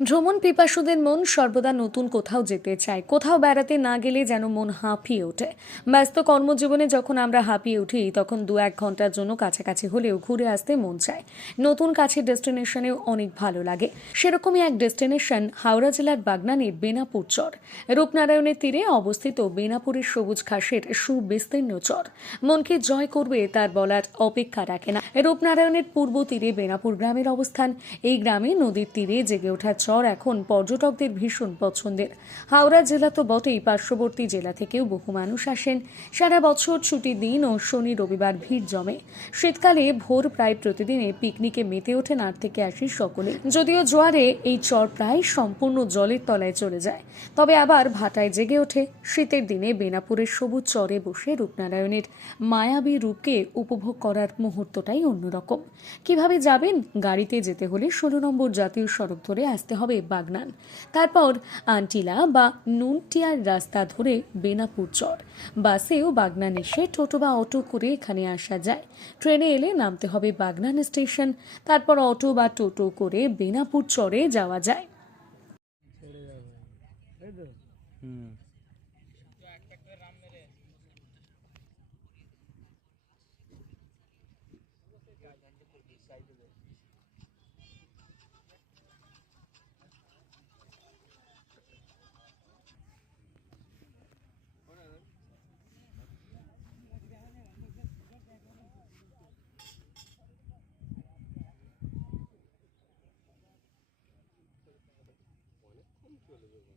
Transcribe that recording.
ভ্রমণ পিপাসুদের মন সর্বদা নতুন কোথাও যেতে চায়। কোথাও বেড়াতে না গেলে যেন মন হাঁপিয়ে ওঠে। ব্যস্ত কর্মজীবনে যখন আমরা হাঁপিয়ে উঠি, তখন দু এক ঘণ্টার জন্য কাছাকাছি হলেও ঘুরে আসতে মন চায়। নতুন কাছের ডেস্টিনেশনেও অনেক ভালো লাগে। সেরকমই এক ডেস্টিনেশন হাওড়া জেলার বাগনানের বেনাপুর চর। রূপনারায়ণের তীরে অবস্থিত বেনাপুরের সবুজ ঘাসের সুবিস্তীর্ণ চর। মনকে জয় করবে তার বলার অপেক্ষা রাখে না। রূপনারায়ণের পূর্ব তীরে বেনাপুর গ্রামের অবস্থান। এই গ্রামে নদীর তীরে জেগে ওঠা চর এখন পর্যটকদের ভীষণ পছন্দের। হাওড়া জেলা তো বটেই, পার্শ্ববর্তী জেলা থেকেও বহু মানুষ আসেন। সারা বছর ছুটির দিন ও শনি রবিবার ভিড় জমে। শীতকালে ভোর প্রায় প্রতিদিনে পিকনিকে মেতে ওঠেন আট থেকে আসি সকলে। যদিও জোয়ারে এই চর প্রায় সম্পূর্ণ জলের তলায় চলে যায়। তবে আবার ভাটায় জেগে ওঠে। শীতের দিনে বেনাপুরের সবুজ চরে বসে রূপনারায়ণের মায়াবী রূপকে উপভোগ করার মুহূর্তটাই অন্যরকম। কীভাবে যাবেন? গাড়িতে যেতে হলে ষোলো নম্বর জাতীয় সড়ক ধরে আসতে হবে বাগনান। তারপর আন্টিলা বা নুনটিয়ার রাস্তা ধরে বেনাপুর চর। বাসেও বাগনান এসে টোটো বা অটো করে এখানে আসা যায়। ট্রেনে এলে নামতে হবে বাগনান স্টেশন, তারপর অটো বা টোটো করে বেনাপুর চরে যাওয়া যায়। হুম। চলে যাবো